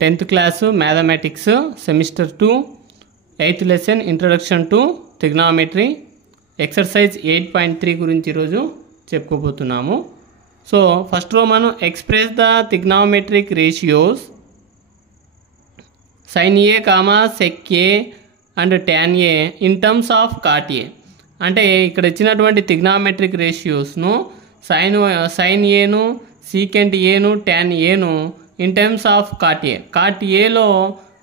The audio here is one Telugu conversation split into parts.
10th class Mathematics Semester 2 8th lesson Introduction to Trigonometry Exercise 8.3 గురించి ఈరోజు చెప్పుకోబోతున్నాము. సో ఫస్ట్ రో మనం express the trigonometric ratios sin a, sec a and tan a in terms of cot a. అంటే ఇక్కడ ఇచ్చినటువంటి trigonometric ratiosను sin a ను secant a ను tan a ను ఇన్ టర్మ్స్ ఆఫ్ కాట్ ఏలో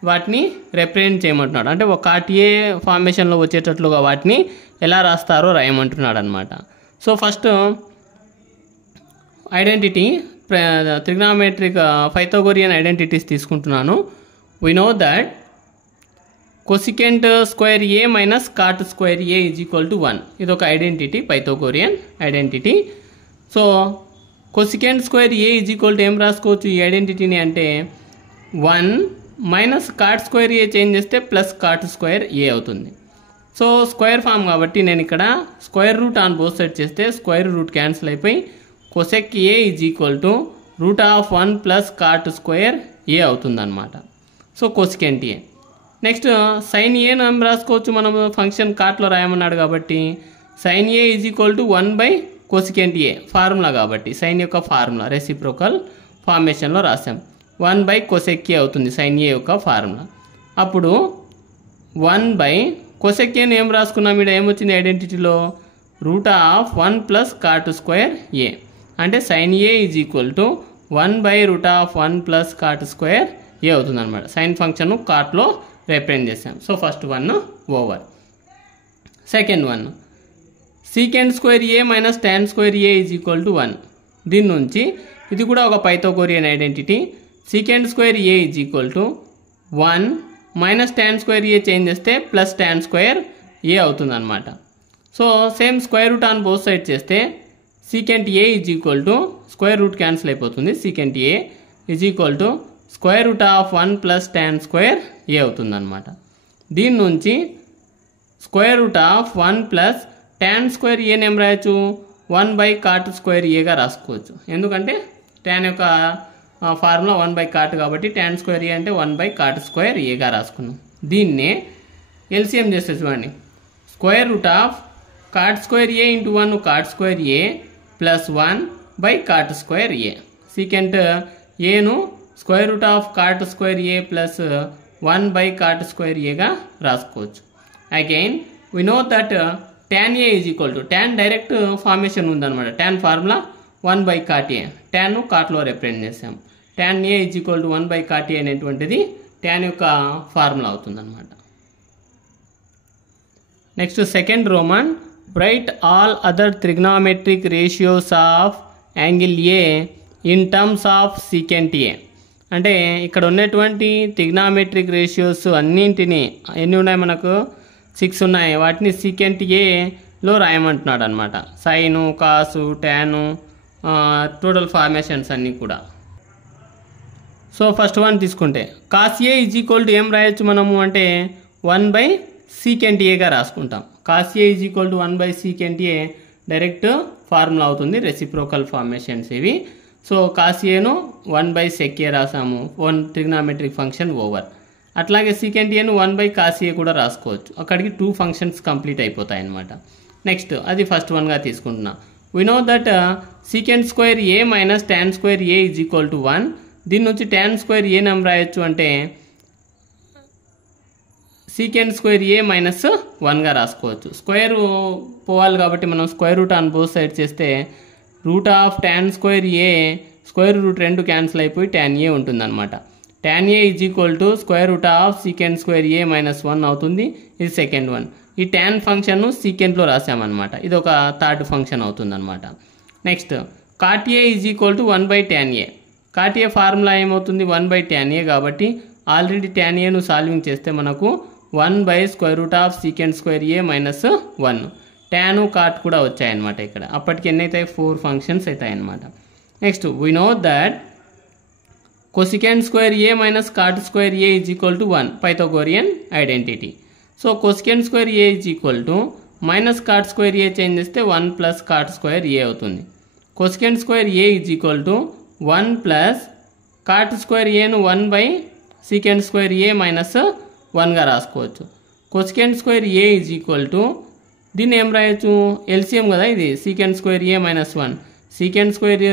వాటిని రిప్రజెంట్ చేయమంటున్నాడు. అంటే ఒక కాట్ ఏ ఫార్మేషన్లో వచ్చేటట్లుగా వాటిని ఎలా రాస్తారో రాయమంటున్నాడు అనమాట. So first identity trigonometric Pythagorean identities తీసుకుంటున్నాను. We know that cosecant square A minus cot square A is equal to 1. ఇది ఒక identity, Pythagorean identity. So cosecant square A is equal to ఏం రాసుకోవచ్చు ఈ ఐడెంటిటీని అంటే 1 minus cot square A change చేస్తే ప్లస్ కాట్ స్క్వేర్ ఏ అవుతుంది. సో స్క్వేర్ ఫామ్ కాబట్టి నేను ఇక్కడ square root on both side చేస్తే స్క్వేర్ రూట్ క్యాన్సిల్ అయిపోయి cosec A is equal to root of 1 plus cot square A అవుతుంది అనమాట. So cosecant A. Next sine ఏను ఏం రాసుకోవచ్చు మనం, ఫంక్షన్ కాట్లో రాయమన్నాడు కాబట్టి sine A is equal to 1 by cosecant A formula కాబట్టి సైన్ యొక్క ఫార్ములా రెసిప్రోకల్ ఫార్మేషన్లో రాసాం. 1 బై కొసెక్ ఏ అవుతుంది సైన్ ఏ యొక్క ఫార్ములా. అప్పుడు 1 బై కొసెక్ ఏను ఏం రాసుకున్నాం, ఇక్కడ ఏమొచ్చింది ఐడెంటిటీలో root of 1 plus cot square A. అంటే sine A is equal to 1 by root of 1 plus cot square A అవుతుంది అనమాట. సైన్ ఫంక్షన్ కాట్లో రిప్రజెంట్ చేసాం. So first 1 over. Second 1 secant square A minus tan square A is equal to 1. దీని నుంచి ఇది కూడా ఒక Pythagorean identity. Secant square A is equal to 1 minus tan square A change చేస్తే ప్లస్ tan స్క్వేర్ ఏ అవుతుంది అనమాట. So same square root on both side చేస్తే secant A is equal to square root cancel అయిపోతుంది. Secant A is equal to square root of 1 plus tan square A అవుతుంది అనమాట. దీని నుంచి square root of 1 plus tan square ఏని ఏం రాయొచ్చు 1 బై కాట్ స్క్వేర్ ఏగా రాసుకోవచ్చు. ఎందుకంటే tan యొక్క ఫార్ములా 1 బై కాట్ కాబట్టి tan స్క్వేర్ ఏ అంటే 1 బై కాట్ స్క్వేర్ ఏగా రాసుకున్నాం. దీన్నే ఎల్సిఎం చేస్తే చూడండి, square root of cot square A into 1 cot square A plus 1 by cot square A. Secant ఏను square root of cot square A plus 1 by cot square ఏగా రాసుకోవచ్చు. Again we know that tan A is equal to tan direct formation ఉందన్నమాట. tan formula 1 by cot A, tan కాట్లో రిప్రజెంట్ చేసాం. tan A is equal to 1 by cot A అనేటువంటిది tan యొక్క ఫార్ములా అవుతుందన్నమాట. Next second Roman, write all other trigonometric ratios of angle A in terms of secant A. అంటే ఇక్కడ ఉన్నటువంటి ట్రిగ్నామెట్రిక్ రేషియోస్ అన్నింటినీ ఎన్ని ఉన్నాయి మనకు 6 ఉన్నాయి. వాటిని సీకెంట్ ఏలో రాయమంటున్నాడు అనమాట. Sine, cos, tan, total formations అన్నీ కూడా. సో ఫస్ట్ 1 తీసుకుంటే cos A is equal to ఏం రాయొచ్చు మనము అంటే 1 బై సీకెంట్ ఏగా రాసుకుంటాం. Cos A is equal to 1 by secant A direct formula అవుతుంది, రెసిప్రోకల్ ఫార్మేషన్స్ ఇవి. సో కాస్ ఏను 1 బై సెక్ ఏ రాసాము, 1 ట్రిగ్నామెట్రిక్ ఫంక్షన్ ఓవర్. అట్లాగే సీకెంట్ ఏను 1 బై కాస్ ఏ కూడా రాసుకోవచ్చు. అక్కడికి 2 ఫంక్షన్స్ కంప్లీట్ అయిపోతాయి అన్నమాట. నెక్స్ట్ అది ఫస్ట్ 1గా తీసుకుంటున్నా. We know that secant square A minus tan square A is equal to 1. దీని నుంచి tan స్క్వేర్ ఏ నెంబర్ రాయొచ్చు అంటే సీకెంట్ స్క్వేర్ ఏ మైనస్ 1గా రాసుకోవచ్చు. స్క్వేర్ పోవాలి కాబట్టి మనం square root on both side చేస్తే root of tan square A square root 2 cancel అయిపోయి tan ఏ ఉంటుందన్నమాట. tan A is equal to square root of secant square A minus 1 అవుతుంది. ఇది సెకండ్ 1. ఈ tan ఫంక్షన్ సీకెంట్లో రాసామన్నమాట. ఇది ఒక థర్డ్ ఫంక్షన్ అవుతుంది అనమాట. Next cot A is equal to 1 by tan A. Cot A formula ఏమవుతుంది 1 బై tan ఏ కాబట్టి ఆల్రెడీ tan ఏను సాల్వింగ్ చేస్తే మనకు 1 by square root of secant square A minus 1. Tan cot కూడా వచ్చాయన్నమాట ఇక్కడ. అప్పటికి ఎన్ని అవుతాయి 4 ఫంక్షన్స్ అవుతాయి అన్నమాట. Next we know that cosecant square a minus cot square a is equal to 1, Pythagorean identity. So cosecant square a is equal to minus cot square a change చేస్తే 1 plus cot square a అవుతుంది. Cosecant square A is equal to 1 plus cot square ఏను 1 by secant square A minus 1గా రాసుకోవచ్చు. Cosecant square A is equal to దీన్ని ఏం రాయొచ్చు, ఎల్సిఎం కదా ఇది, secant square A minus 1, secant square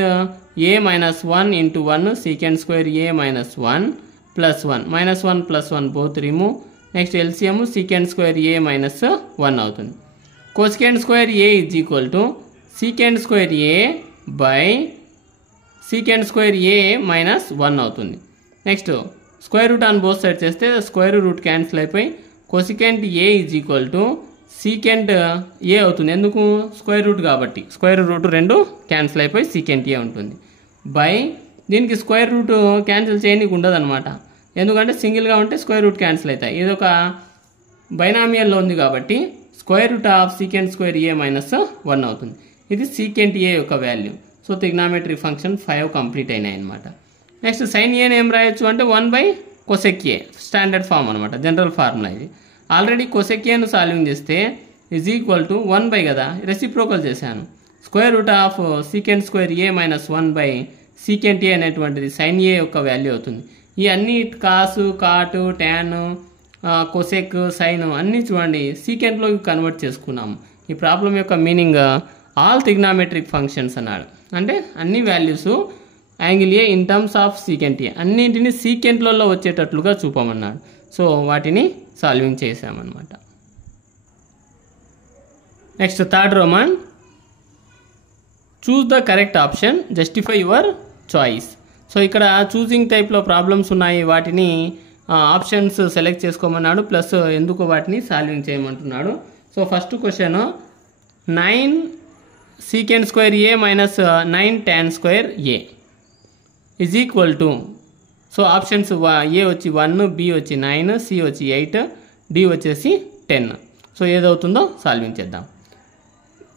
A minus 1 into 1 secant square A minus 1 plus 1 minus 1 plus 1 both remove. Next LCM secant square A minus 1 అవుతుంది. Cosecant square A is equal to secant square A by secant square A minus 1 అవుతుంది. Next square root on both side చేస్తే స్క్వేర్ రూట్ క్యాన్సిల్ అయిపోయి cosecant A is equal to secant A అవుతుంది. ఎందుకు, స్క్వేర్ రూట్ కాబట్టి స్క్వేర్ రూట్ రెండు క్యాన్సిల్ అయిపోయి సీకెంట్ ఏ ఉంటుంది. బై దీనికి స్క్వేర్ రూట్ క్యాన్సిల్ చేయడానికి ఉండదు అనమాట, ఎందుకంటే సింగిల్గా ఉంటే స్క్వేర్ రూట్ క్యాన్సిల్ అవుతాయి. ఇది ఒక బైనామియల్లో ఉంది కాబట్టి square root of secant square A minus 1 అవుతుంది. ఇది సీకెంట్ ఏ యొక్క value. So trigonometric function 5 complete అయినాయి అనమాట. నెక్స్ట్ సైన్ ఏని ఏం రాయొచ్చు అంటే 1 by cosec A, standard form అనమాట, జనరల్ ఫార్ములా ఇది. ఆల్రెడీ కొసెక్ ఏను సాల్వింగ్ చేస్తే ఈజ్ ఈక్వల్ టు 1 బై కదా, రెసిప్రోకల్ చేశాను, square root of secant square A minus 1 by secant A అనేటువంటిది సైన్ ఏ యొక్క వాల్యూ అవుతుంది. ఈ అన్ని కాసు కాటు ట్యాన్ కొసెక్ సైన్ అన్నీ చూడండి సీకెంట్లోకి కన్వర్ట్ చేసుకున్నాము. ఈ ప్రాబ్లం యొక్క మీనింగ్ ఆల్ ట్రిగ్నామెట్రిక్ ఫంక్షన్స్ అన్నాడు, అంటే అన్ని values angle A in terms of secant A అన్నింటినీ సీకెంట్లలో వచ్చేటట్లుగా చూపమన్నాడు. సో వాటిని సాల్వింగ్ చేసామన్నమాట. Next third Roman, choose the correct option, justify your choice. So ఇక్కడ చూసింగ్ టైప్లో ప్రాబ్లమ్స్ ఉన్నాయి, వాటిని ఆప్షన్స్ సెలెక్ట్ చేసుకోమన్నాడు, ప్లస్ ఎందుకు వాటిని సాల్వింగ్ చేయమంటున్నాడు. So first question 9 secant square A minus 9 tan square A is equal to, so options A వచ్చి 1, బి వచ్చి 9, సి వచ్చి 8, డి వచ్చేసి 10. సో ఏదవుతుందో సాల్వింగ్ చేద్దాం.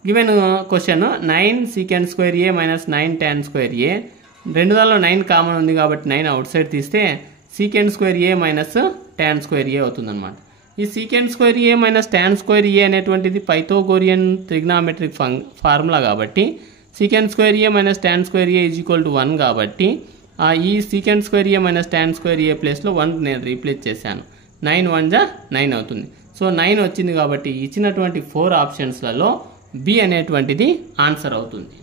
Given question 9 secant square A minus 9 tan square A, రెండు దానిలో 9 కామన్ ఉంది కాబట్టి 9 అవుట్ సైడ్ తీస్తే secant square A minus tan square A అవుతుందన్నమాట. ఈ secant square A minus tan square A అనేటువంటిది పైథాగోరియన్ ట్రిగ్నామెట్రిక్ ఫార్ములా కాబట్టి secant square A minus tan square A is equal to 1 కాబట్టి ఈ secant square A minus tan square ఏ ప్లేస్లో 1 నేను రీప్లేస్ చేశాను. 9 1 జా 9 అవుతుంది. సో 9 వచ్చింది కాబట్టి ఇచ్చినటువంటి 4 ఆప్షన్స్లలో బి అనేటువంటిది ఆన్సర్ అవుతుంది.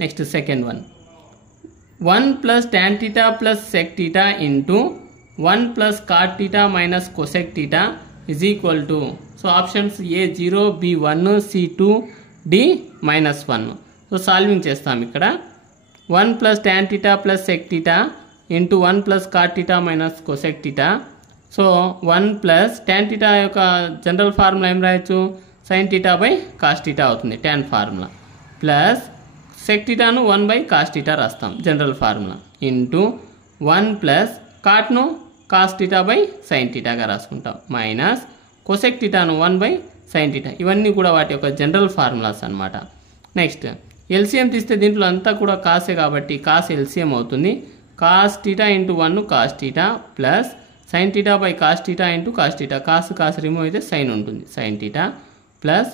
Next second one, 1 plus tan theta plus sec theta into 1 plus cot theta minus cosec theta is equal to, so options A 0, B 1, C 2, D -1. So solving చేస్తాం. ఇక్కడ 1 plus tan theta plus sec theta into 1 plus cot theta minus cosec theta. So 1 plus tan theta యొక్క జనరల్ ఫార్ములా ఏం రాయొచ్చు, sign theta by cos theta అవుతుంది tan ఫార్ములా, ప్లస్ సెక్ థీటాను 1 బై కాస్ థీటా రాస్తాం జనరల్ ఫార్ములా, ఇంటూ 1 ప్లస్ కాట్ను కాస్ థీటా బై సైన్ థీటాగా రాసుకుంటాం, మైనస్ కొసెక్ థీటాను 1 బై సైన్ థీటా. ఇవన్నీ కూడా వాటి యొక్క జనరల్ ఫార్ములాస్ అనమాట. నెక్స్ట్ ఎల్సిఎం తీస్తే దీంట్లో అంతా కూడా కాసే కాబట్టి కాస్ ఎల్సిఎం అవుతుంది. Cos theta into 1 cos theta plus sine theta by cos theta into cos theta, cos remove అయితే సైన్ ఉంటుంది, sign theta plus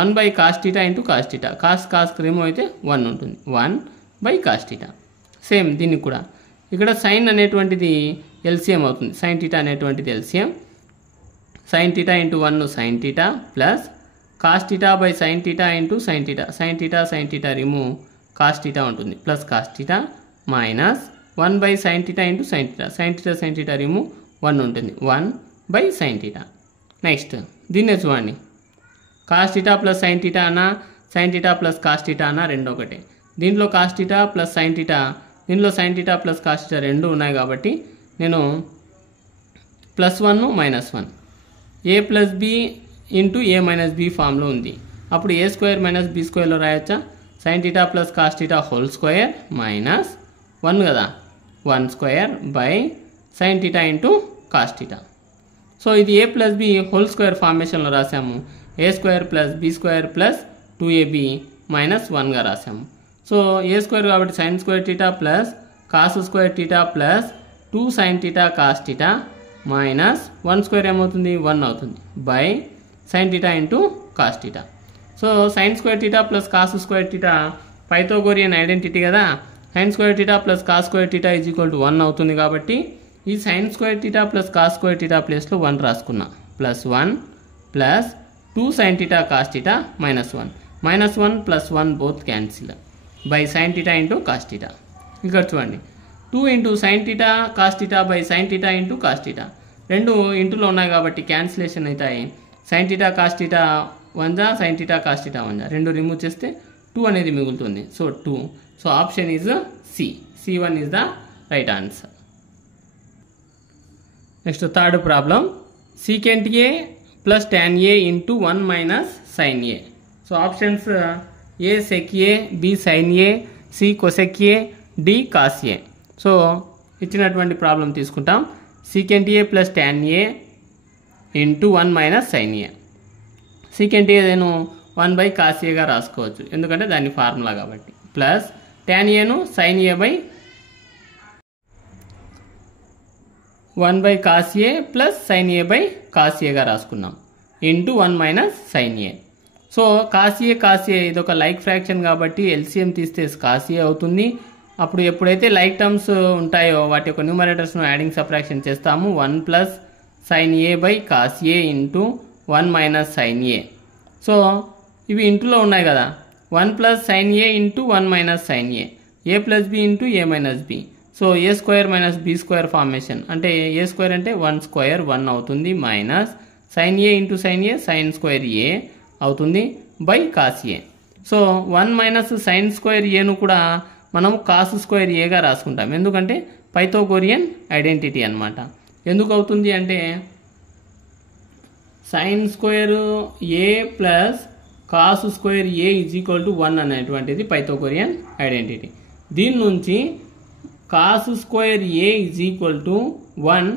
1 by cos theta into cos theta, cos remove అయితే 1 ఉంటుంది, 1 బై కాస్ థీటా. సేమ్ దీనికి కూడా ఇక్కడ సైన్ అనేటువంటిది ఎల్సిఎం అవుతుంది, సైన్ థీటా అనేటువంటిది LCM, sine theta into 1 sine theta plus cos theta by sine theta into sine theta, sine theta remove cos theta ఉంటుంది, plus cos theta minus 1 by sine theta into sine theta remove 1 ఉంటుంది, 1 బై సైన్ థీటా. నెక్స్ట్ దీన్నే చూడండి, cos theta plus sine theta అన్న, sine theta plus cos theta అన్న రెండు ఒకటే. దీంట్లో cos theta plus sine theta, దీంట్లో sine theta plus cos theta రెండు ఉన్నాయి కాబట్టి నేను +1 -1 A plus B into A minus B ఫామ్లో ఉంది. అప్పుడు ఏ స్క్వేర్ మైనస్ బి స్క్వేర్లో రాయొచ్చా, sine theta plus cos theta whole square minus 1 కదా, 1 square by sine theta into cos theta. So ఇది A plus B whole square ఫార్మేషన్లో రాసాము, A square plus B square plus 2ab -1గా రాసాము. సో ఏ స్క్వేర్ కాబట్టి sine square theta plus cos square theta plus 2 sine theta cos theta minus 1 square ఏమవుతుంది 1 అవుతుంది, by sine theta into cos theta. So sign square theta plus cos square theta Pythagorean identity కదా. Sine square theta plus cos square theta is equal to 1 అవుతుంది. కాబట్టి ఈ sine square theta plus cos square theta ప్లేస్లో 1 రాసుకున్నా. Plus 1 plus 2 sine theta cos theta minus 1. Minus 1 plus 1 both cancel by sin theta into cos theta. ఇక్కడ చూడండి 2 into sign theta cos theta by sin theta into cos theta. రెండు ఇంటూలో ఉన్నాయి కాబట్టి క్యాన్సిలేషన్ అవుతాయి. సైన్ టీటా కాస్ టీటా 1 జా, సైన్ టీటా కాస్ టీటా 1 జా, రెండు రిమూవ్ చేస్తే 2 అనేది మిగులుతుంది. So 2. So option is C. C1 is the right answer. Next third problem. Secant A plus tan A into 1 minus sign A. So options A sec A, B sine A, C cosec A, D cos A. So ఇచ్చినటువంటి ప్రాబ్లం తీసుకుంటాం. Secant A plus tan A into 1 minus sign A. Secant A నేను 1 బై కాస్ ఏగా రాసుకోవచ్చు, ఎందుకంటే దాని ఫార్ములా కాబట్టి. ప్లస్ tan ఏను sin A by 1 by cos A plus sign A by cos ఏగా రాసుకున్నాం. Into 1 minus sign A. So cos A ఇది ఒక లైక్ ఫ్రాక్షన్ కాబట్టి ఎల్సిఎం తీస్తే కాస్ ఏ అవుతుంది. అప్పుడు ఎప్పుడైతే లైక్ టర్మ్స్ ఉంటాయో వాటి యొక్క న్యూమరేటర్స్ను యాడింగ్ సబ్ట్రాక్షన్ చేస్తాము. 1 plus sign A by cos A into 1 minus sign A. So ఇవి ఇంటూలో ఉన్నాయి కదా. 1 plus sign A into 1 minus sign A. A plus B into A minus B. So A square minus B square formation. అంటే ఏ స్క్వేర్ అంటే 1 స్క్వేర్ 1 అవుతుంది. Minus sign A into sign A sign square A అవుతుంది by cos A. So 1 minus sin square ఏను కూడా మనం కాస్ స్క్వేర్ ఏగా రాసుకుంటాం, ఎందుకంటే పైథాగోరియన్ ఐడెంటిటీ అన్నమాట. ఎందుకు అవుతుంది అంటే sign square A plus cos square A is equal to 1 అనేటువంటిది పైథాగోరియన్ ఐడెంటిటీ. దీని నుంచి cos square A is equal to 1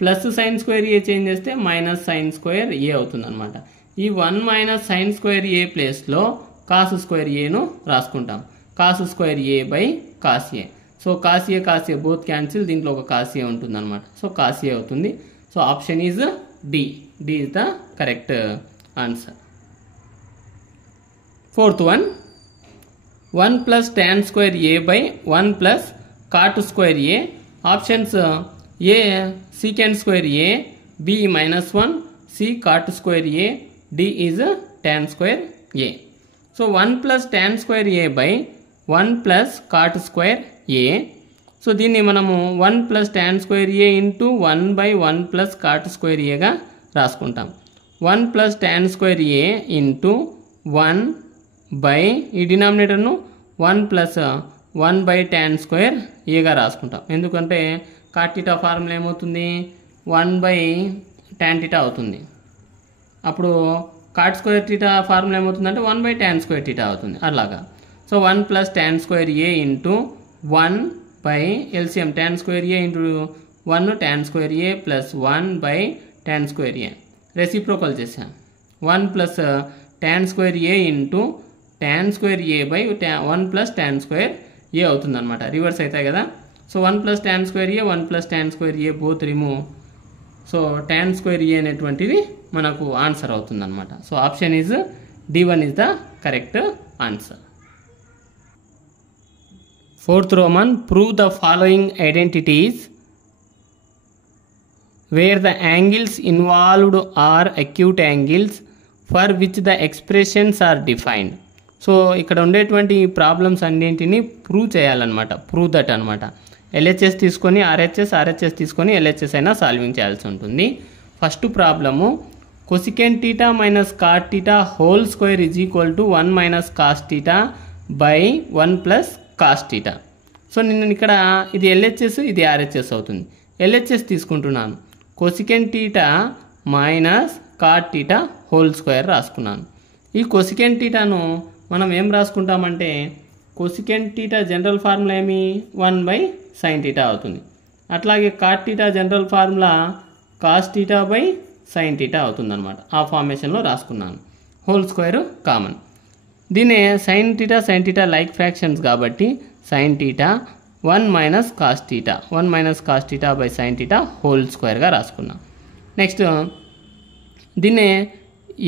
plus sign square A change చేస్తే మైనస్ సైన్ స్క్వేర్ ఏ అవుతుంది అనమాట. ఈ 1 మైనస్ సైన్ స్క్వేర్ ఏ ప్లేస్లో కాస్ స్క్వేర్ ఏను రాసుకుంటాం. Cos square A by cos A. So cos A both cancel, దీంట్లో ఒక కాస్ ఏ ఉంటుంది అనమాట. సో కాస్ ఏ అవుతుంది. So option is D. D is the correct answer. Fourth one. 1 plus tan square A by 1 plus cot square A. Options A secant square A, B minus 1, C cot square A, D is tan square A. So 1 plus tan square A by 1 plus cot square A. So దీన్ని మనము 1 plus tan square A into 1 by 1 plus cot square ఏగా రాసుకుంటాం. 1 plus tan square A into 1 by ఈ డినామినేటర్ను 1 ప్లస్ 1 బై tan స్క్వేర్ ఏగా రాసుకుంటాం, ఎందుకంటే కాట్ టీటా ఫార్ములా ఏమవుతుంది 1 బై tan టీటా అవుతుంది. అప్పుడు కాట్ స్క్వేర్ టీటా ఫార్ములా ఏమవుతుందంటే 1 బై tan స్క్వేర్ టీటా అవుతుంది అలాగా. So 1 plus tan square A into 1 by LCM tan square A into 1 tan square A plus 1 by tan square A. Reciprocal చేసాం. 1 plus tan square A into tan square A by 1 plus tan square A అవుతుంది అనమాట. రివర్స్ అవుతాయి కదా. So 1 plus tan square A 1 plus tan square A both remove. So tan square A అనేటువంటిది మనకు ఆన్సర్ అవుతుంది అనమాట. So option is D1 is the correct answer. Fourth Roman. Prove the following identities where the angles involved are acute angles for which the expressions are defined. So ఇక్కడ ఉండేటువంటి ప్రాబ్లమ్స్ అన్నింటినీ ప్రూవ్ చేయాలన్నమాట. ప్రూవ్ దట్ అనమాట. ఎల్హెచ్ఎస్ తీసుకొని ఆర్హెచ్ఎస్ తీసుకొని ఎల్హెచ్ఎస్ అయినా సాల్వింగ్ చేయాల్సి ఉంటుంది. First problem cosecant theta minus cot theta whole square is equal to 1 minus cos theta by 1 plus cos theta. So నేను ఇక్కడ ఇది ఎల్హెచ్ఎస్ ఇది ఆర్హెచ్ఎస్ అవుతుంది. ఎల్హెచ్ఎస్ తీసుకుంటున్నాను. Cosecant theta minus cot theta whole square రాసుకున్నాను. ఈ కొసికెంట్ టీటాను మనం ఏం రాసుకుంటామంటే కొసికెంట్ టీటా జనరల్ ఫార్ములా ఏమి 1 బై సైన్ టీటా అవుతుంది. అట్లాగే cot theta general formula cos theta by sin theta అవుతుంది అనమాట. ఆ ఫార్మేషన్లో రాసుకున్నాను. Whole square common. దీనే సైన్ టీటా లైక్ ఫ్రాక్షన్స్ కాబట్టి sin theta 1 minus cos theta by sin theta whole స్క్వేర్గా రాసుకున్నాం. నెక్స్ట్ దీన్నే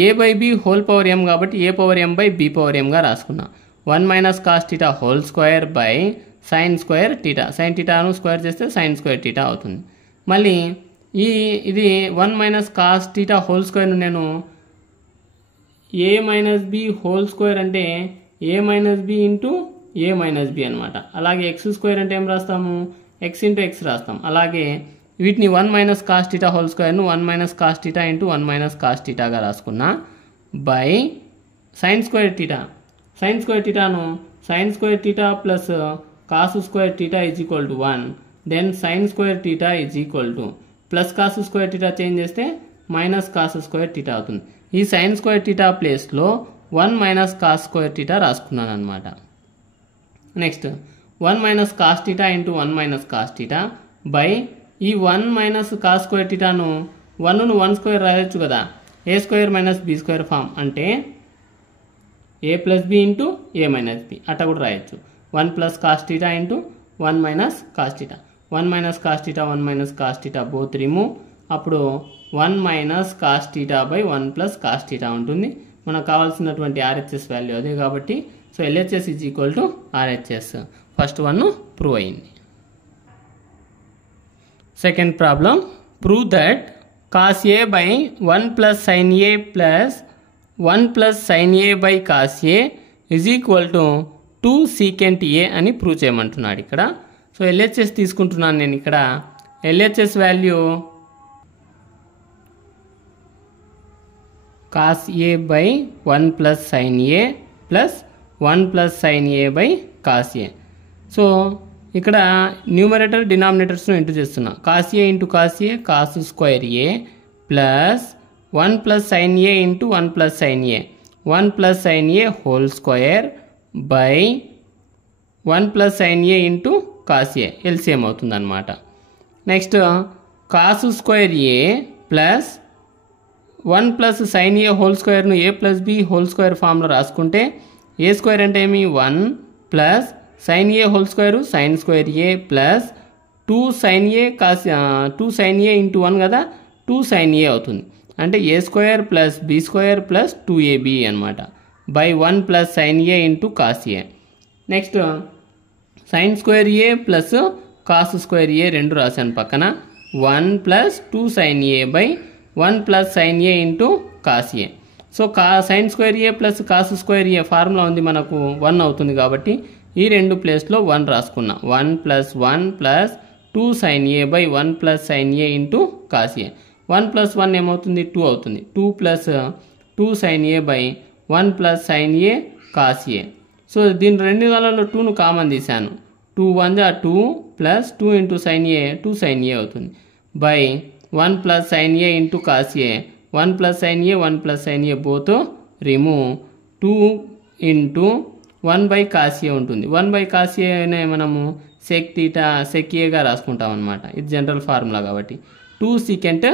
A by B whole power M కాబట్టి A power M by B power ఎంగా రాసుకున్నా. 1 minus cos theta whole square by sign square theta. Sign టీటాను square చేస్తే సైన్ స్క్వేర్ టీటా అవుతుంది. మళ్ళీ ఇది 1 మైనస్ కాస్ టీటా హోల్ స్క్వేర్ను నేను ఏ మైనస్ బి హోల్ స్క్వేర్ అంటే ఏ minus B into A minus B అనమాట. అలాగే ఎక్స్ స్క్వేర్ అంటే ఏం రాస్తాము, ఎక్స్ ఇంటూ ఎక్స్ రాస్తాం. అలాగే వీటిని 1 మైనస్ కాస్ టీటా హోల్ స్క్వేర్ను 1 minus cos theta into 1 minus cos టీటాగా రాసుకున్నా by sign square theta. Sin square టీటాను sin square theta plus cos square theta is equal to 1. Then sin square theta is equal to plus cos square theta change చేస్తే మైనస్ కాస్ స్క్వేర్ టీటా అవుతుంది. ఈ సైన్ స్క్వేర్ టీటా ప్లేస్లో 1 మైనస్ కాస్ స్క్వేర్ టీటా రాసుకున్నాను అనమాట. Next 1 minus cos theta into 1 minus cos theta by ఈ 1 మైనస్ కాస్ స్క్వేర్ టీటాను 1ను 1 స్క్వేర్ రాయొచ్చు కదా, A square minus B square form అంటే A plus B into A minus B అట్లా కూడా రాయొచ్చు. 1 plus cos theta into 1 minus cos theta. 1 minus cos theta 1 minus cos theta both remove. అప్పుడు 1 minus cos theta by 1 plus cos theta ఉంటుంది. మనకు కావాల్సినటువంటి ఆర్హెచ్ఎస్ వాల్యూ అదే కాబట్టి so LHS is equal to RHS. First one prove అయింది. Second problem, prove that cos A by 1 plus sign A plus 1 plus sign A by cos A is equal to 2 secant A అని ప్రూవ్ చేయమంటున్నాడు ఇక్కడ. సో ఎల్హెచ్ఎస్ తీసుకుంటున్నాను నేను ఇక్కడ. LHS value cos A by 1 plus sign A plus 1 plus sign A by cos A. So ఇక్కడ న్యూమరేటర్ డినామినేటర్స్ను ఇంటూ చేస్తున్నా. Cos A into cos A cos square A plus 1 plus sign A into 1 plus sign A 1 plus sign A whole square by 1 plus sign A into cos A LCM అవుతుంది అనమాట. Next cos square A plus 1 plus sign A whole స్క్వేర్ను A plus B whole square ఫామ్లో రాసుకుంటే ఏ స్క్వేర్ అంటే ఏమి 1 plus sign A whole square sine square A plus 2 sign A cos 2 sign A into 1 కదా 2 సైన్ ఏ అవుతుంది. అంటే A square plus B square plus 2ab అనమాట by 1 plus sign A into cos A. Next sin square A plus cos square A రెండు రాశాను పక్కన. 1 plus 2 sign A by 1 plus sign A into cos A. So sign square A plus cos square A formula ఉంది మనకు 1 అవుతుంది కాబట్టి ఈ రెండు ప్లేస్లో 1 రాసుకున్నా. 1 plus 1 plus 2 sign A by 1 plus sign A into cos A. 1 plus 1 ఏమవుతుంది 2 అవుతుంది. 2 plus 2 sign A by 1 plus sign A cos A. So దీని రెండు వాళ్ళలో 2ను కామన్ తీశాను. 2 1 2 plus 2 into sign A 2 sign A అవుతుంది by 1 plus sign A into cos A. 1 plus sign A 1 plus sign A both remove. 2 into 1 by cos ఏ ఉంటుంది. 1 బై కాస్ ఏనే మనము సెక్ టీటా సెక్ ఏగా రాసుకుంటాం అనమాట. ఇది జనరల్ ఫార్ములా కాబట్టి 2 సీకెంట్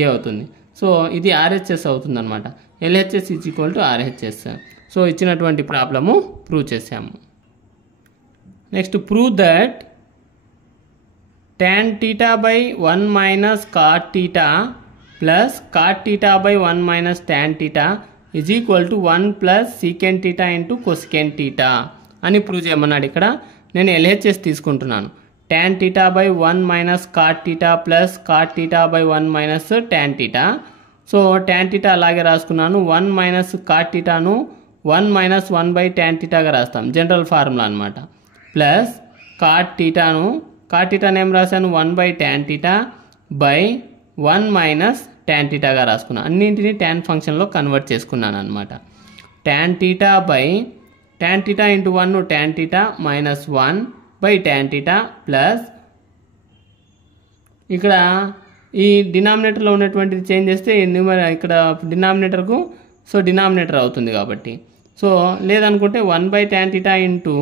ఏ అవుతుంది. సో ఇది ఆర్హెచ్ఎస్ అవుతుంది అనమాట. LHS is equal to RHS. So ఇచ్చినటువంటి ప్రాబ్లము ప్రూవ్ చేసాము. Next prove that tan theta by 1 minus cot theta plus cot theta by 1 minus tan theta is equal to 1 plus secant theta into cosecant theta అని ప్రూవ్ చేయమన్నాడు. ఇక్కడ నేను ఎల్హెచ్ఎస్ తీసుకుంటున్నాను. tan theta by 1 minus cot theta plus cot theta by 1 minus tan theta. So tan theta అలాగే రాసుకున్నాను. 1 మైనస్ కాట్ టీటాను 1 మైనస్ 1 బై tan టీటాగా రాస్తాం, జనరల్ ఫార్ములా అనమాట. ప్లస్ కాట్ టీటాను ఏం రాశాను 1 by tan theta by 1 minus tan టీటాగా రాసుకున్నాను. అన్నింటినీ tan ఫంక్షన్లో కన్వర్ట్ చేసుకున్నాను అనమాట. tan theta by tan theta into 1 tan theta minus 1 by tan theta plus ఇక్కడ ఈ డినామినేటర్లో ఉన్నటువంటిది చేంజ్ చేస్తే ఇక్కడ డినామినేటర్కు సో డినామినేటర్ అవుతుంది కాబట్టి. సో లేదనుకుంటే 1 by tan theta into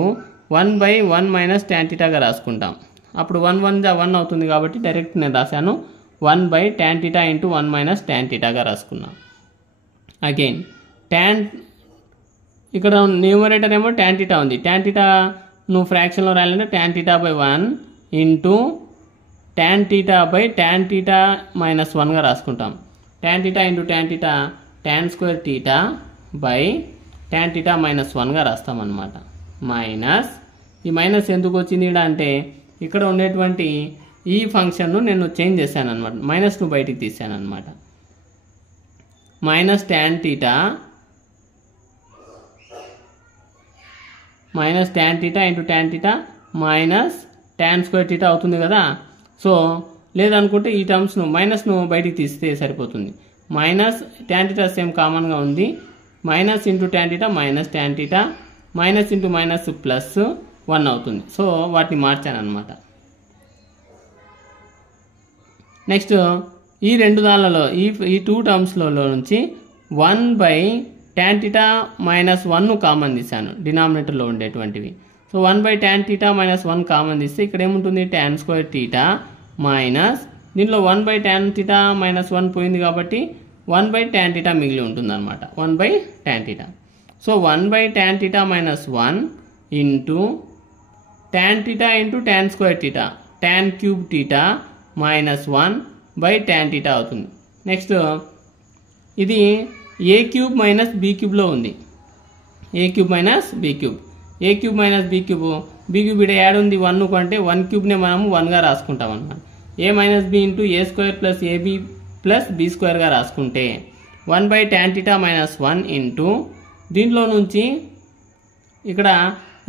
1 by 1 minus tan టీటాగా రాసుకుంటాం. అప్పుడు 1 1 1 అవుతుంది కాబట్టి డైరెక్ట్ నేను రాశాను 1 by tan theta into 1 minus tan టీటాగా రాసుకున్నాం. అగైన్ tan ఇక్కడ న్యూమరేటర్ ఏమో tan టీటా ఉంది. tan టీటా నువ్వు ఫ్రాక్షన్లో రాయాలంటే tan theta by 1 into tan theta by tan theta minus 1గా రాసుకుంటాం. tan theta into tan theta tan square theta by tan theta minus 1గా రాస్తామన్నమాట. మైనస్ ఈ మైనస్ ఎందుకు వచ్చింది అంటే ఇక్కడ ఉండేటువంటి ఈ ఫంక్షన్ను నేను చేంజ్ చేశాను అనమాట, మైనస్ను బయటికి తీసాను అనమాట. Minus tan theta into tan theta minus tan square theta అవుతుంది కదా. సో లేదనుకుంటే ఈ టర్మ్స్ను మైనస్ను బయటికి తీస్తే సరిపోతుంది. మైనస్ tan టీటా సేమ్ కామన్గా ఉంది. Minus into tan theta minus tan theta minus into minus plus 1 అవుతుంది. సో వాటిని మార్చాను అనమాట. నెక్స్ట్ ఈ రెండు దానిలలో ఈ 2 టర్మ్స్లలో నుంచి 1/tan టీటా మైనస్ 1 కామన్ తీశాను డినామినేటర్లో ఉండేటువంటివి. So 1/tan theta minus 1 common తీస్తే ఇక్కడ ఏముంటుంది tan స్క్వేర్ టీటా మైనస్ దీంట్లో 1/tan టీటా మైనస్ 1 పోయింది కాబట్టి 1/tan టీటా మిగిలి ఉంటుంది అనమాట. 1/tan theta. So 1/tan theta minus 1 into tan theta into tan square theta tan cube theta minus 1/tan theta అవుతుంది. నెక్స్ట్ ఇది ఏ క్యూబ్ మైనస్ బీ క్యూబ్లో ఉంది. A cube minus B cube. A cube minus B cube. B cube ఇక్కడ యాడ్ ఉంది 1 అంటే 1 క్యూబ్నే మనము 1గా రాసుకుంటాం అన్నమాట. A minus B into A square plus AB plus B స్క్వేర్గా రాసుకుంటే 1/tan టీటా మైనస్ 1 ఇంటూ దీంట్లో నుంచి ఇక్కడ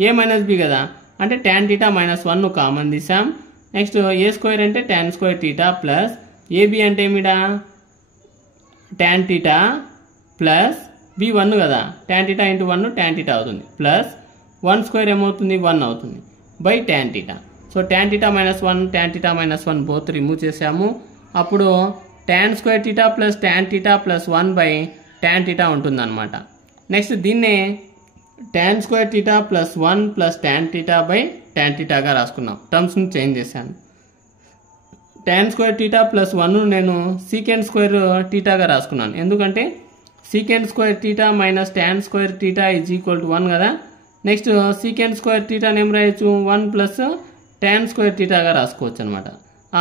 ఏ మైనస్ బి కదా అంటే tan టీటా మైనస్ 1 కామన్ తీసాం. నెక్స్ట్ ఏ స్క్వేర్ అంటే tan square theta plus AB అంటే ఏమిటా tan టీటా ప్లస్ బి 1 కదా tan theta into 1 tan theta అవుతుంది ప్లస్ 1 స్క్వేర్ ఏమవుతుంది 1 అవుతుంది by tan theta. So tan theta minus 1 tan theta minus 1 both remove చేసాము. అప్పుడు tan square theta plus tan theta plus 1/tan theta ఉంటుంది అనమాట. నెక్స్ట్ దీన్నే tan square theta plus 1 plus tan టీటా/tan టీటాగా రాసుకున్నాం. టర్మ్స్ని చేంజ్ చేశాను. tan స్క్వేర్ టీటా ప్లస్ 1 నేను సీకెండ్ స్క్వేర్ టీటాగా రాసుకున్నాను. ఎందుకంటే secant square theta minus tan square theta is equal to 1 కదా. నెక్స్ట్ సీకెండ్ స్క్వేర్ టీటాని ఏం రాయొచ్చు 1 ప్లస్ tan స్క్వేర్ టీటాగా రాసుకోవచ్చు అనమాట.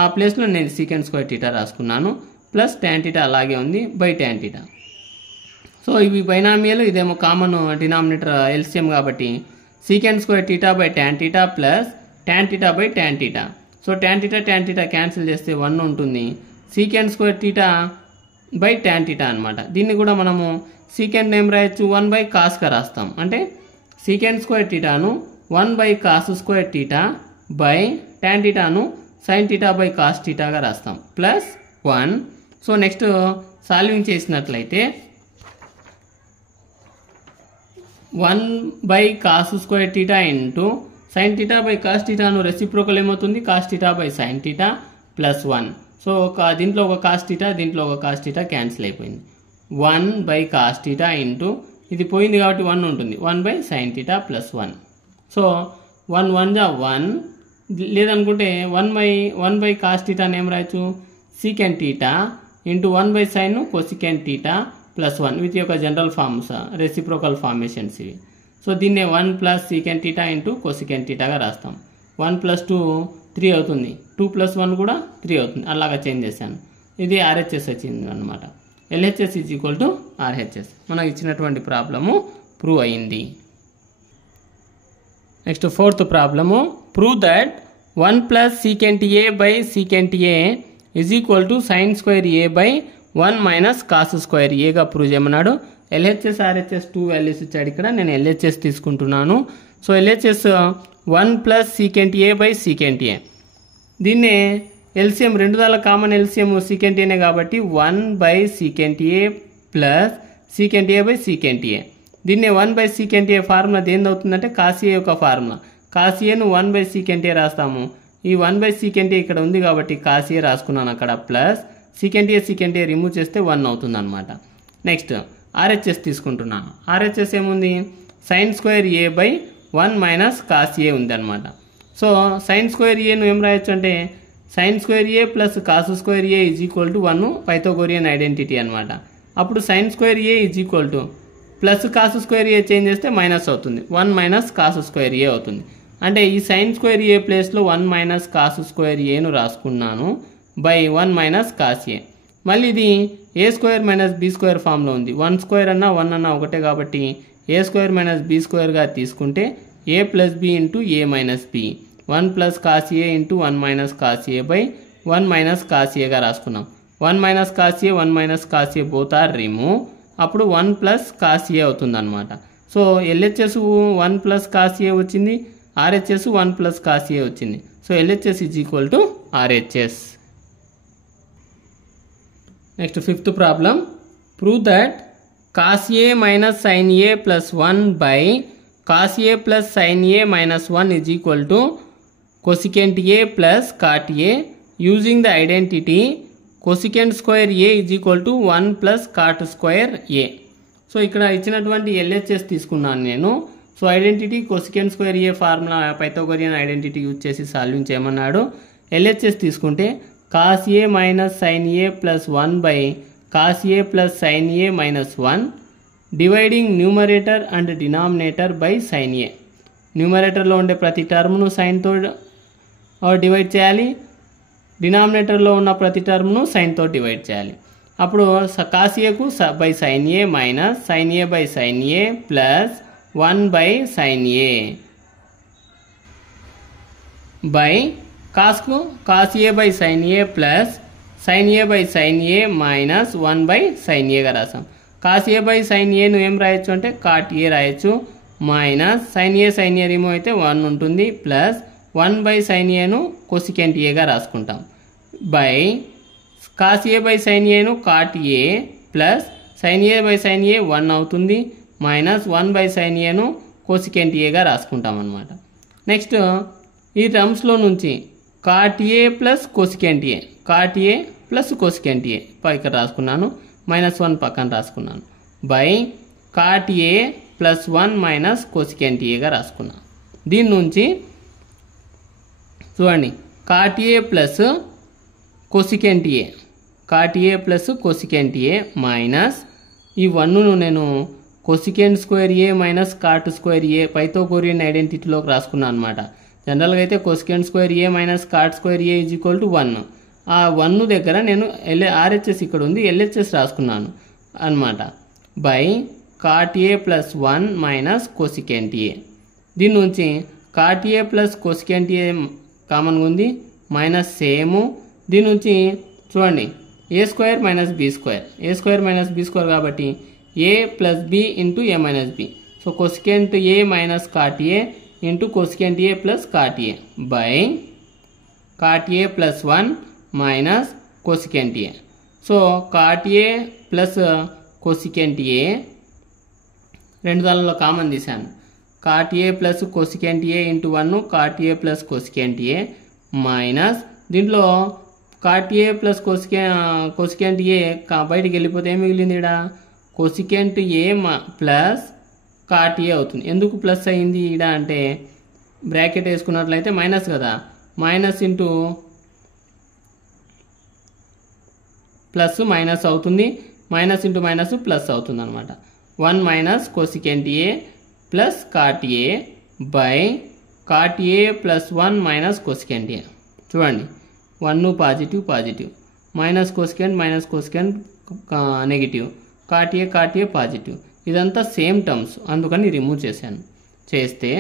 ఆ ప్లేస్లో నేను సీకెండ్ స్క్వేర్ టీటా రాసుకున్నాను ప్లస్ tan టీటా అలాగే ఉంది బై tan టీటా. సో ఇవి బైనామియల్, ఇదేమో కామన్ డినామినేటర్ ఎల్సిఎం కాబట్టి secant square theta by tan theta plus tan theta by tan theta. So tan theta cancel చేస్తే 1 ఉంటుంది. Secant square theta by tan theta అనమాట. దీన్ని కూడా మనము సీకెండ్ నేమ్ రాయొచ్చు 1/cosగా రాస్తాం. అంటే సీకెండ్ స్క్వేర్ టీటాను 1/cos square theta by tan టీటాను sin టీటా బై cos టీటాగా రాస్తాం ప్లస్ 1. సో నెక్స్ట్ సాల్వింగ్ చేసినట్లయితే 1/cos square theta into sin theta by cos టీటాను రెసిప్రోకల్ ఏమవుతుంది cos theta by sin theta plus 1. So దీంట్లో ఒక cos టీటా దీంట్లో ఒక cos టీటా క్యాన్సిల్ అయిపోయింది. 1/cos టీటా ఇంటూ ఇది పోయింది కాబట్టి 1 ఉంటుంది 1/sin టీటా ప్లస్ 1. సో 1 1 జా 1 లేదనుకుంటే 1/cos టీటాని ఏం రాయొచ్చు secant theta into 1/sin cosecant theta plus 1 with యొక్క జనరల్ ఫార్మ్స్ రెసిప్రోకల్ ఫార్మేషన్స్ ఇవి. సో దీన్నే 1 plus secant theta into cosecant టీటాగా రాస్తాం. 1 + 2 3 అవుతుంది. 2 + 1 కూడా 3 అవుతుంది. అలాగా చేంజ్ చేశాను. ఇది RHS వచ్చింది అనమాట. LHS is equal to RHS. మనకు ఇచ్చినటువంటి ప్రాబ్లము ప్రూవ్ అయ్యింది. Next 4th problem prove that 1 + secant A by secant A is equal to sin square A by 1 - cos స్క్వేర్ Aగా ప్రూవ్ చేయమన్నాడు. LHS RHS 2 వాల్యూస్ ఇచ్చాడు. ఇక్కడ నేను LHS తీసుకుంటున్నాను. So LHS 1 + secant A by secant A. దీన్నే ఎల్సిఎం రెండు దాల కామన్ ఎల్సిఎం secant A కాబట్టి 1/secant A plus secant A by secant A. దీన్నే 1/secant A ఫార్ములా దేని అవుతుందంటే cos A యొక్క ఫార్ములా. cos Aను 1/secant A రాస్తాము. ఈ 1/secant A ఇక్కడ ఉంది కాబట్టి cos A రాసుకున్నాను అక్కడ ప్లస్ secant A రిమూవ్ చేస్తే 1 అవుతుంది అనమాట. నెక్స్ట్ RHS తీసుకుంటున్నాను. RHS ఏముంది sin square A by 1 - cos A ఉంది అనమాట. సో sin స్క్వేర్ Aను ఏం రాయొచ్చు అంటే sin square A plus cos square A is equal to 1 Pythagorean identity అనమాట. అప్పుడు sin square A is equal to plus cos square A change చేస్తే మైనస్ అవుతుంది 1 - cos స్క్వేర్ A అవుతుంది. అంటే ఈ sin స్క్వేర్ A ప్లేస్లో 1 - cos స్క్వేర్ Aను రాసుకున్నాను బై 1 - cos A. మళ్ళీ ఇది A square minus B square ఫామ్లో ఉంది. 1 స్క్వేర్ అన్నా 1 అన్నా ఒకటే కాబట్టి ఏ స్క్వేర్ మైనస్ బి స్క్వేర్గా తీసుకుంటే A plus B into A minus B 1 plus cos A into 1 minus cos A by 1 minus cos ఏగా రాసుకున్నాం. 1 minus cos A 1 minus cos A both are remove. అప్పుడు 1 ప్లస్ కాస్ ఏ అవుతుంది అనమాట. So LHS 1 plus cos A వచ్చింది, ఆర్హెచ్ఎస్ 1 ప్లస్ కాస్ ఏ వచ్చింది. So LHS is equal to RHS. Next fifth problem. Prove that cos A minus sign A plus 1 by cos A plus sign A minus 1 is equal to cosecant a plus cot a using the identity cosecant square a is equal to 1 plus cot square a. So ఇక్కడ ఇచ్చినటువంటి ఎల్హెచ్ఎస్ తీసుకున్నాను నేను. So identity cosecant square a formula Pythagorean identity use చేసి సాల్వింగ్ చేయమన్నాడు. ఎల్హెచ్ఎస్ తీసుకుంటే cos A minus sign A plus 1 by cos A plus sign A minus 1 dividing numerator and denominator by sign A. న్యూమరేటర్లో ఉండే ప్రతి టర్మ్ను సైన్తో డివైడ్ చేయాలి, డినామినేటర్లో ఉన్న ప్రతి టర్మ్ను సైన్తో డివైడ్ చేయాలి. అప్పుడు కాస్ ఏకు by sign A minus sign A by sign A plus 1 by sign A by కాస్కు cos A by sign A plus sign A by sign A minus 1 by sin ఏగా రాసాం. కాస్ ఏ బై సైన్ ఏను ఏం రాయొచ్చు అంటే కాట్ ఏ రాయొచ్చు, మైనస్ సైన్ ఏ రిమూవ్ అయితే 1 ఉంటుంది, ప్లస్ 1 బై సైన్ ఏను కొసికెంట్ ఏగా రాసుకుంటాం, by cos A by sign ఏను cot A plus sign A by sign A 1 అవుతుంది, మైనస్ 1 బై సైన్ ఏను కొసికెంట్ ఏగా రాసుకుంటాం అనమాట. నెక్స్ట్ ఈ టర్మ్స్లో నుంచి cot A plus cosecant A, cot A plus cosecant A ఇక్కడ రాసుకున్నాను, మైనస్ 1 పక్కన రాసుకున్నాను, by cot A plus 1 minus cosecant ఏగా రాసుకున్నాను. దీని నుంచి చూడండి cot A plus cosecant A, cot A plus cosecant A minus ఈ 1ను నేను cosecant square A minus cot square A Pythagorean ఐడెంటిటీలోకి రాసుకున్నాను అనమాట. జనరల్గా అయితే cosecant square A minus cot square A is equal to 1. ఆ 1 దగ్గర నేను ఆర్హెచ్ఎస్ ఇక్కడ ఉంది, ఎల్హెచ్ఎస్ రాసుకున్నాను అనమాట, by cot A plus 1 minus cosecant A. దీని నుంచి cot A plus cosecant A కామన్గా ఉంది, మైనస్ సేము. దీని నుంచి చూడండి A square minus B square, A square minus B square కాబట్టి A plus B into A minus B. So cosecant A minus cot A into cosecant A plus cot A by cot A plus 1 minus cosecant A. So cot A plus cosecant ఏ రెండు దానిలో కామన్ తీసాను, cot A plus cosecant A into 1 cot A plus cosecant A minus దీంట్లో cot A plus cosecant A బయటికి వెళ్ళిపోతే ఏం మిగిలింది, ఇక్కడ cosecant A plus cot A అవుతుంది. ఎందుకు ప్లస్ అయింది ఇక్కడ అంటే బ్రాకెట్ వేసుకున్నట్లయితే మైనస్ కదా, మైనస్ ఇంటూ ప్లస్ మైనస్ అవుతుంది, మైనస్ ఇంటూ మైనస్ ప్లస్ అవుతుంది అనమాట. 1 minus cosecant A plus cot A by cot A plus 1 minus cosecant A. చూడండి 1 positive positive, minus cosecant negative, cot A positive. ఇదంతా సేమ్ టర్మ్స్ అందుకని రిమూవ్ చేశాను. చేస్తే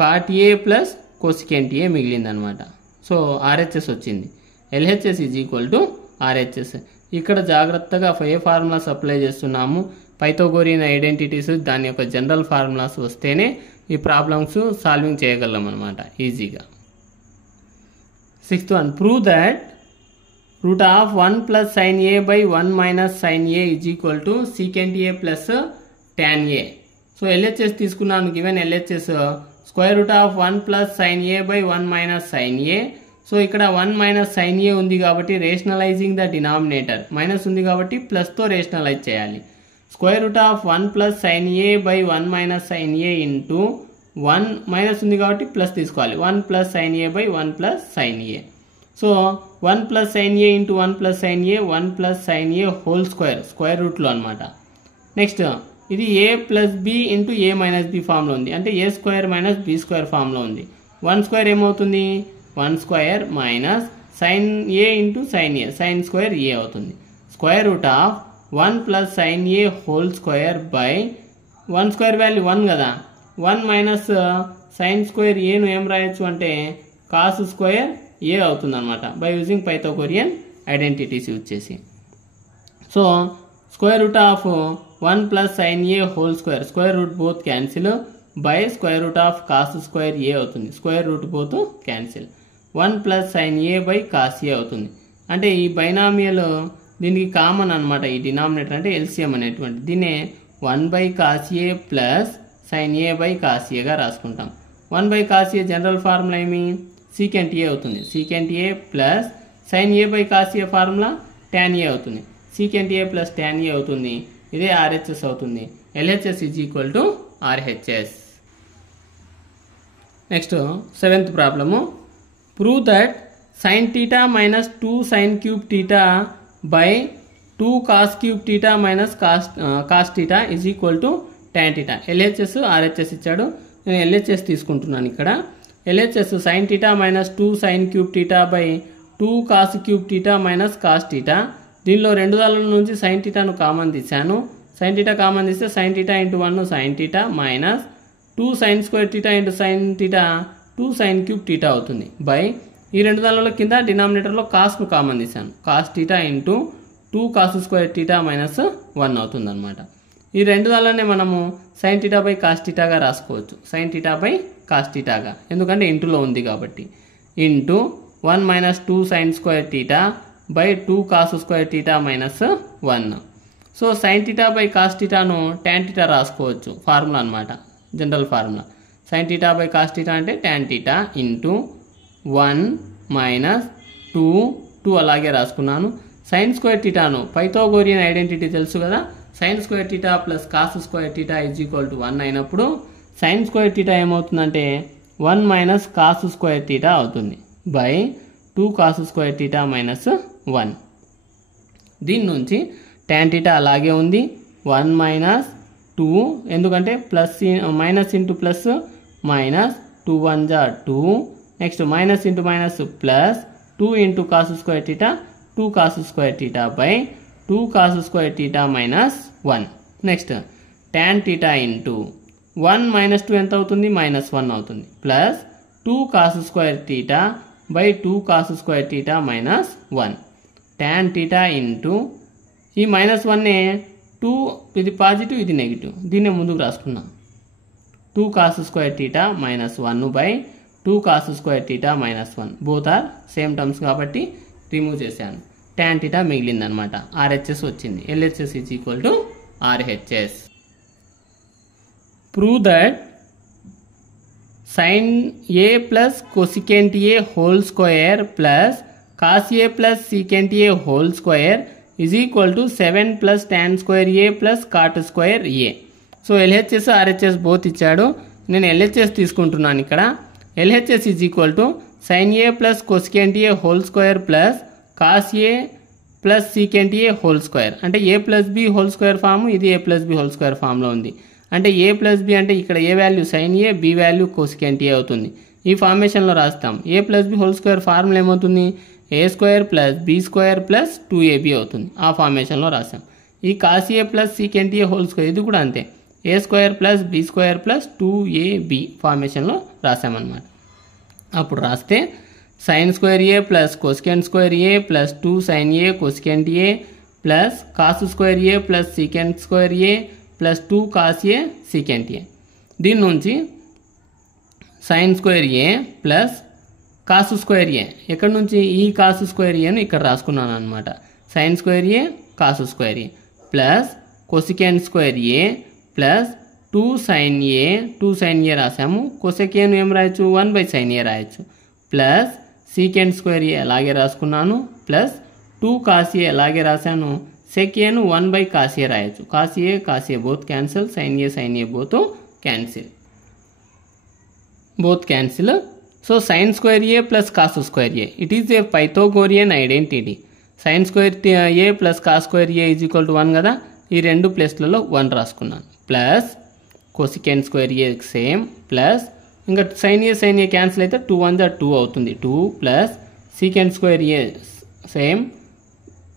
cot A plus cosecant A మిగిలిందనమాట. సో ఆర్హెచ్ఎస్ వచ్చింది. LHS is equal to RHS. ఇక్కడ జాగ్రత్తగా ఏ ఫార్ములాస్ అప్లై చేస్తున్నాము, పైథాగోరియన్ ఐడెంటిటీస్ దాని యొక్క జనరల్ ఫార్ములాస్ వస్తేనే ఈ ప్రాబ్లమ్స్ సాల్వింగ్ చేయగలం అనమాట ఈజీగా. 6th one, prove that root of 1 plus sign A by 1 minus sign A is equal to secant A plus tan A. So LHS తీసుకున్నాను, given LHS square root of 1 plus sign A by 1 minus sign A. So ఇక్కడ 1 మైనస్ సైన్ ఏ ఉంది కాబట్టి రేషనలైజింగ్ ద డినామినేటర్, మైనస్ ఉంది కాబట్టి ప్లస్తో రేషనలైజ్ చేయాలి. Square root of 1 plus sign A by 1 minus sign A into 1 minus ఉంది కాబట్టి ప్లస్ తీసుకోవాలి, 1 plus sign A by 1 plus sign A. So 1 plus sign A into 1 plus sign A 1 plus sign A whole square రూట్లో అనమాట. నెక్స్ట్ ఇది A plus B into A minus B ఫామ్లో ఉంది, అంటే A square minus B square ఫామ్లో ఉంది. 1 స్క్వేర్ ఏమవుతుంది, 1 square minus sign A into sign A, sign square A అవుతుంది. Square root of 1 plus sign A whole square by 1 square value 1 కదా, 1 మైనస్ సైన్ స్క్వేర్ ఏను ఏం రాయొచ్చు అంటే కాస్ స్క్వేర్ ఏ అవుతుంది అనమాట, by using Pythagorean identities use చేసి. So square root of 1 plus sign A whole square, square root both cancel, by square root of cos square A అవుతుంది, square root both cancel, 1 plus sign A by cos A అవుతుంది. అంటే ఈ బైనామియల్ దీనికి కామన్ అనమాట, ఈ డినామినేటర్ అంటే ఎల్సిఎం అనేటువంటి, దీన్నే 1 by cos A plus sign A by cos ఏగా రాసుకుంటాం. 1 by cos A general formula ఏమి సీకెంట్ ఏ అవుతుంది, secant A plus sign A by cos A formula tan A అవుతుంది, secant A plus tan A అవుతుంది, ఇదే RHS అవుతుంది. LHS is equal to RHS. Next 7th problem, prove that sin theta minus 2 sin cube theta by 2 cos cube theta minus cos theta is equal to tan theta. LHS RHS ఇచ్చాడు, నేను LHS తీసుకుంటున్నాను ఇక్కడ. LHS sin theta minus 2 sin cube theta by 2 cos cube theta minus cos theta. దీనిలో రెండు దాళ్ళ నుంచి sin thetaను కామన్ తీశాను, sin theta కామన్ తీస్తే sin theta into 1 sin theta minus 2 sin square theta into sin theta 2 sin cube theta అవుతుంది, బై ఈ రెండు దానిలో కింద డినామినేటర్లో కాస్ను కామన్ తీశాను, cos theta into 2 cos square theta minus 1 అవుతుంది అనమాట. ఈ రెండు దానిలోనే మనము సైన్ థీటా బై కాస్ థీటాగా రాసుకోవచ్చు, సైన్ థీటా బై కాస్ థీటాగా, ఎందుకంటే ఇంటూలో ఉంది కాబట్టి, into 1 minus 2 sine square theta by 2 cos square theta minus 1. So sine theta by cos థీటాను tan థీటా రాసుకోవచ్చు, ఫార్ములా అనమాట, general formula. Sine theta by cos theta అంటే tan థీటా ఇంటూ 1 మైనస్ 2 అలాగే రాసుకున్నాను. సైన్ స్క్వేర్ థీటాను పైథాగోరియన్ ఐడెంటిటీ తెలుసు కదా, sine square theta plus cos square theta is equal to 1 అయినప్పుడు సైన్ స్క్వేర్ థీటా ఏమవుతుందంటే 1 మైనస్ కాస్ స్క్వేర్ థీటా అవుతుంది, by 2 cos square theta minus 1. దీని నుంచి tan థీటా అలాగే ఉంది, 1 మైనస్ 2 ఎందుకంటే plus minus into plus minus 2 1 జా 2, next minus into minus plus 2 into cos square theta 2 cos square theta by 2 cos square theta minus 1. Next tan theta into 1 minus 2 ఎంత అవుతుంది మైనస్ 1 అవుతుంది, plus 2 cos square theta by 2 cos square theta minus 1. tan theta into ఈ మైనస్ 1నే 2, ఇది పాజిటివ్ ఇది నెగిటివ్, దీన్నే ముందుకు రాసుకున్నాం, 2 cos square theta minus 1 by 2 cos square theta minus 1, both are same terms కాబట్టి రిమూవ్ చేశాను, tan థీటా మిగిలింది అనమాట, RHS వచ్చింది. LHS is equal to RHS. Prove that sin a plus cosecant A whole square plus cos A plus secant A whole square is equal to 7 plus tan square A plus cot square A. So LHS RHS both ఇచ్చాడు, నేను LHS తీసుకుంటున్నాను ఇక్కడ. LHS is equal to sin a plus cosecant A whole square plus cos A plus secant A whole square, అంటే a plus B whole square form, ఇది a plus B whole square ఫామ్లో ఉంది. అంటే a ప్లస్ బి అంటే ఇక్కడ A value sin a, B value cosecant A అవుతుంది. ఈ ఫార్మేషన్లో రాస్తాం. a plus B whole square formula ఏమవుతుంది a square plus B square plus 2ab అవుతుంది, ఆ ఫార్మేషన్లో రాస్తాం. ఈ cos A plus secant A whole square ఇది కూడా అంతే, a square plus B square plus 2ab ఫార్మేషన్లో రాసామన్నమాట. అప్పుడు రాస్తే sine square A plus cosecant square A plus 2 sin A cosecant A plus cos square A plus secant square A plus 2 cos A secant A. దీని నుంచి sine square A plus cos square A, ఎక్కడి నుంచి ఈ కాస్ స్క్వేర్ ఏను ఇక్కడ రాసుకున్నాను అనమాట, sine square A cos square A plus cosecant square A plus 2 sin A, 2 sin ఏ రాసాము, కొసెకేను ఏం రాయొచ్చు 1 బై sin ఏ రాయొచ్చు, ప్లస్ సీకెంట్ స్క్వేర్ ఏ అలాగే రాసుకున్నాను, ప్లస్ 2 కాస్ ఏ అలాగే రాశాను, సెకేను 1 బై కాస్ ఏ రాయొచ్చు, cos A both cancel, sin A both cancel. So sign square A plus cos square A, it is a Pythagorean identity. Sign square A plus cos square A is equal to 1 కదా, ఈ రెండు ప్లేస్లలో 1 రాసుకున్నాను, ప్లస్ కొసికెంట్ స్క్వేర్ ఏ సేమ్, ప్లస్ ఇంకా sin ఏ క్యాన్సిల్ అయితే 2 1 2 అవుతుంది, 2 ప్లస్ సీకెంట్ స్క్వేర్ ఏ సేమ్,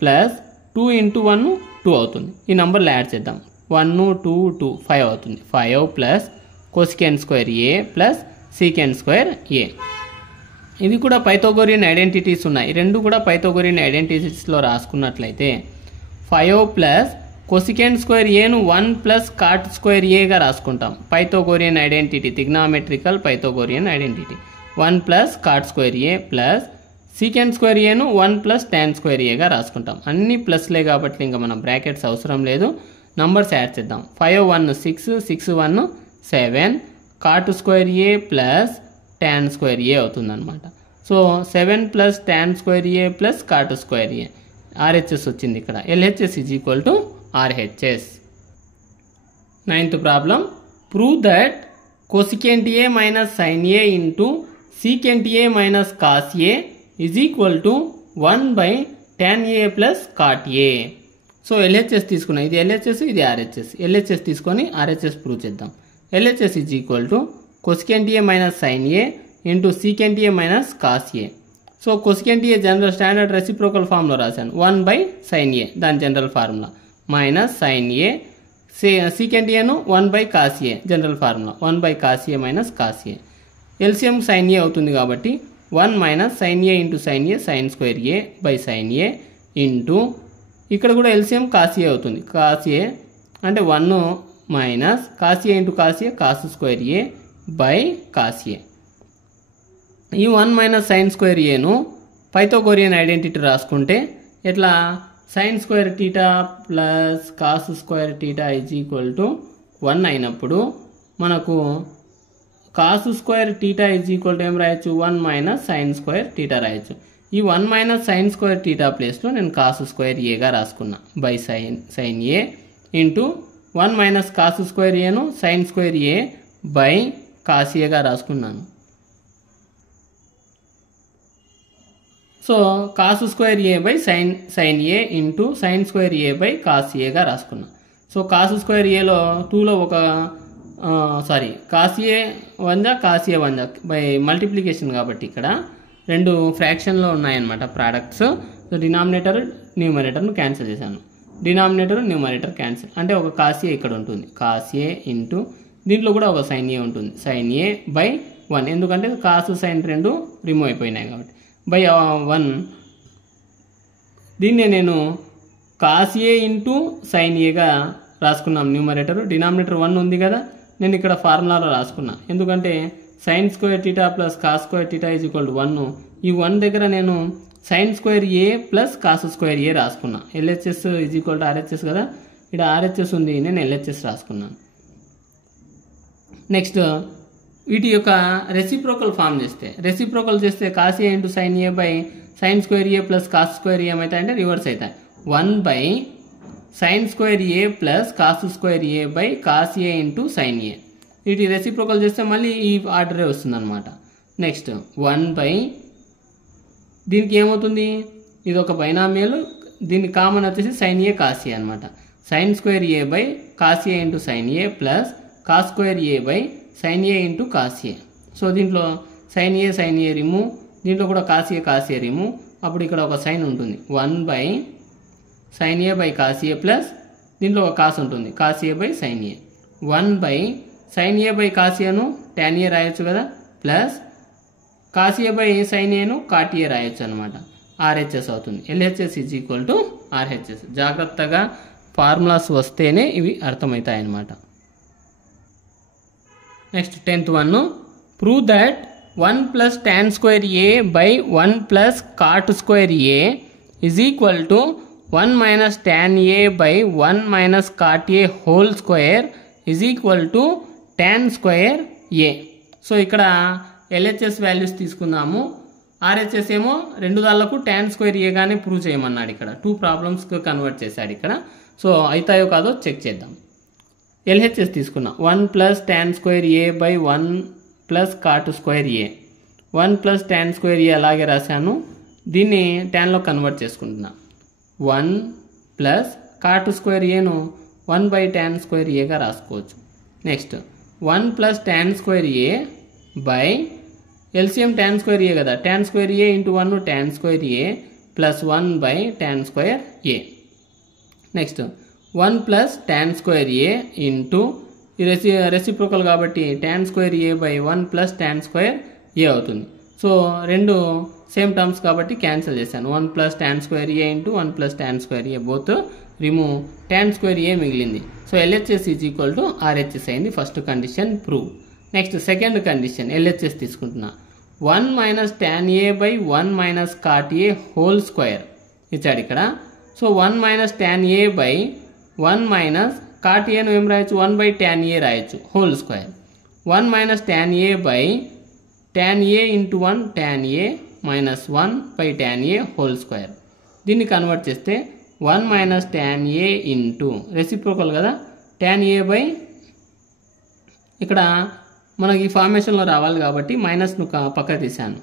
ప్లస్ 2 ఇంటూ 1 2 అవుతుంది. ఈ నెంబర్లు యాడ్ చేద్దాం. 1 2 2 5 అవుతుంది. 5 plus cosecant square A plus secant square A. ఇవి కూడా పైథాగోరియన్ ఐడెంటిటీస్ ఉన్నాయి. రెండు కూడా పైథాగోరియన్ ఐడెంటిటీస్లో రాసుకున్నట్లయితే 5 ప్లస్ కొసికెంట్ స్క్వేర్ ఏను 1 ప్లస్ కాట్ స్క్వేర్ ఏగా రాసుకుంటాం. Pythagorean identity, trigonometrical Pythagorean identity. 1 plus cot square A plus secant square ఏను 1 ప్లస్ టాన్ స్క్వేర్ ఏగా రాసుకుంటాం. అన్ని ప్లస్లే కాబట్టి ఇంకా మనం బ్రాకెట్స్ అవసరం లేదు. నంబర్స్ యాడ్ చేద్దాం. 5 1 6 6 1 7 cot square A plus tan square A అవుతుందన్నమాట. So 7 plus tan square A plus cot square A. RHS వచ్చింది ఇక్కడ. LHS is equal to RHS. 9th problem. Prove that cosecant A minus sign A into secant A minus cos A is equal to 1 by tan A plus cot A. So LHS తీసుకున్నాం. ఇది ఎల్హెచ్ఎస్, ఇది ఆర్హెచ్ఎస్. ఎల్హెచ్ఎస్ తీసుకొని ఆర్హెచ్ఎస్ ప్రూవ్ చేద్దాం. LHS is equal to cosecant A minus sign A into secant A minus cos A. So cosecant A general standard reciprocal ఫార్మ్లో రాశాను. 1 బై సైన్ ఏ దాని general formula minus sign A. Secant ఏను 1 by cos A general formula 1 by cos A minus cos A. LCM sine A అవుతుంది కాబట్టి 1 minus sign A into sign A sign square A by sign A into ఇక్కడ కూడా ఎల్సిఎం కాస్ ఏ అవుతుంది. కాస్ ఏ అంటే 1 minus cos A into cos A cos square A by cos ఏ. ఈ 1 మైనస్ సైన్ స్క్వేర్ ఏను పైథాగోరియన్ ఐడెంటిటీ రాసుకుంటే ఎట్లా, sign square theta plus cos square theta is equal to 1 అయినప్పుడు మనకు cos square theta is equal to ఏం రాయొచ్చు, 1 మైనస్ సైన్ స్క్వేర్ టీటా రాయొచ్చు. ఈ 1 మైనస్ సైన్ స్క్వేర్ టీటా ప్లేస్లో నేను కాస్ స్క్వేర్ ఏగా రాసుకున్నా by sign A into 1 minus cos square ఏను sine square A by cos ఏగా రాసుకున్నాను. So cos square A by sign A into sine square A by cos ఏగా రాసుకున్నా. సో కాస్ స్క్వేర్ ఏలో 2లో ఒక cos A 1 cos A 1 by multiplication కాబట్టి ఇక్కడ రెండు ఫ్రాక్షన్లో ఉన్నాయన్నమాట ప్రోడక్ట్స్. సో డినామినేటర్ న్యూమరేటర్ను క్యాన్సిల్ చేశాను. డినామినేటర్ న్యూమరేటర్ క్యాన్సిల్ అంటే ఒక కాస్ ఏ ఇక్కడ ఉంటుంది. కాస్ ఏ ఇంటూ దీంట్లో కూడా ఒక సైన్ ఏ ఉంటుంది. సైన్ ఏ బై 1 ఎందుకంటే కాస్ సైన్ రెండు రిమూవ్ అయిపోయినాయి కాబట్టి బై 1. దీన్నే నేను కాస్ ఏ ఇంటూ సైన్ ఏగా రాసుకున్నాం న్యూమరేటర్. డినామినేటర్ 1 ఉంది కదా, నేను ఇక్కడ ఫార్ములాలో రాసుకున్నా. ఎందుకంటే sine square theta plus cos square theta is equal to 1. ఈ 1 దగ్గర నేను sine square A plus cos square A రాసుకున్నా. LHS is equal to RHS కదా, ఇక్కడ ఆర్హెచ్ఎస్ ఉంది, నేను ఎల్హెచ్ఎస్ రాసుకున్నాను. నెక్స్ట్ వీటి యొక్క రెసిప్రోకల్ ఫామ్ చేస్తే, రెసిప్రోకల్ చేస్తే cos A into sign A by sign square A plus cos square A ఏమవుతాయంటే రివర్స్ అవుతాయి. 1 by sign square A plus cos square A by cos A into sign A. వీటి రెసిప్రోకల్ చేస్తే మళ్ళీ ఈ ఆర్డరే వస్తుంది అనమాట. నెక్స్ట్ 1 బై దీనికి ఏమవుతుంది, ఇది ఒక బైనామియల్, దీని కామన్ వచ్చేసి సైన్ ఏ కాస్ ఏ అనమాట. Sine square A by cos A into sign A plus cos square A by sign A into cos A. So దీంట్లో సైన్ ఏ రిమూవ్, దీంట్లో కూడా కాస్ ఏ రిమూవ్. అప్పుడు ఇక్కడ ఒక సైన్ ఉంటుంది. 1 by sign A by cos A plus దీంట్లో ఒక కాస్ ఉంటుంది, cos A by sign A. 1 by sign A by cos ఏను టాన్ ఏ రాయొచ్చు కదా, plus cos A by sign ఏను కాట్ ఏ రాయొచ్చు అనమాట. ఆర్హెచ్ఎస్ అవుతుంది. LHS is equal to RHS. జాగ్రత్తగా ఫార్ములాస్ వస్తేనే ఇవి అర్థమవుతాయి అన్నమాట. Next 10th one. Prove that 1 plus tan square A by 1 plus cot square A is equal to 1 minus tan A by 1 minus cot A whole square is equal to tan square A. So ఇక్కడ ఎల్హెచ్ఎస్ వాల్యూస్ తీసుకుందాము. ఆర్హెచ్ఎస్ ఏమో రెండు దాళ్లకు టాన్ స్క్వేర్ ఏగానే ప్రూవ్ చేయమన్నాడు. ఇక్కడ 2 ప్రాబ్లమ్స్కి కన్వర్ట్ చేశాడు ఇక్కడ. సో అవుతాయో కాదో చెక్ చేద్దాం. ఎల్హెచ్ఎస్ తీసుకున్నా. 1 plus tan square A by 1 plus cot square A. 1 plus tan square A అలాగే రాశాను, దీన్ని టాన్లో కన్వర్ట్ చేసుకుంటున్నా. 1 ప్లస్ కాట్ స్క్వేర్ ఏను 1 బై టాన్ స్క్వేర్ ఏగా రాసుకోవచ్చు. Next 1 plus tan square A by LCM tan square A కదా, tan square A into 1 tan square A plus 1 by tan square A. Next 1 plus tan square A into ఈ రెసిప్రోకల్ కాబట్టి tan square A by 1 plus tan square A అవుతుంది. సో రెండు సేమ్ టర్మ్స్ కాబట్టి క్యాన్సిల్ చేశాను. 1 plus tan square A into 1 plus tan square A both remove, tan square ఏ మిగిలింది. So LHS is equal to RHS అయింది. First condition prove. Next second condition LHS తీసుకుంటున్నా. 1 minus tan A by 1 minus cot A whole square ఇచ్చాడు ఇక్కడ. So 1 minus tan A by 1 minus cot ఏను ఏం రాయొచ్చు, 1 బై tan ఏ రాయొచ్చు whole square. 1 minus tan A by tan A into 1 tan A minus 1 by tan A whole square. దీన్ని కన్వర్ట్ చేస్తే 1 minus tan A into reciprocal కదా, tan ఏ బై ఇక్కడ మనకి ఈ ఫార్మేషన్లో రావాలి కాబట్టి మైనస్ను పక్క తీసాను.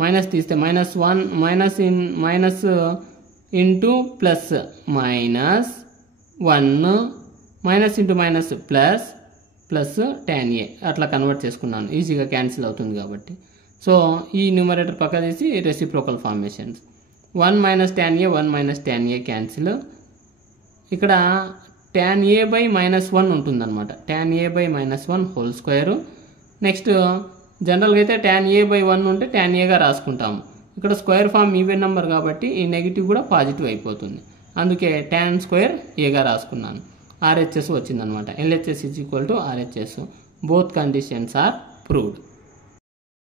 మైనస్ తీస్తే -1 minus into plus minus 1 minus into minus plus plus tan ఏ అట్లా కన్వర్ట్ చేసుకున్నాను. ఈజీగా క్యాన్సిల్ అవుతుంది కాబట్టి. సో ఈ న్యూమరేటర్ పక్క తీసి రెసిప్రోకల్ ఫార్మేషన్స్ 1 మైనస్ tan ఏ 1 మైనస్ tan ఏ క్యాన్సిల్. ఇక్కడ tan ఏ బై -1 ఉంటుందన్నమాట. tan A by -1 whole square. Next జనరల్గా అయితే tan ఏ బై 1 ఉంటే tan ఏగా రాసుకుంటాము. ఇక్కడ స్క్వేర్ ఫామ్ ఈవెన్ నెంబర్ కాబట్టి ఈ నెగిటివ్ కూడా పాజిటివ్ అయిపోతుంది. అందుకే tan స్క్వేర్ ఏగా రాసుకున్నాను. RHS వచ్చిందనమాట. LHS is equal to RHS. Both conditions are proved.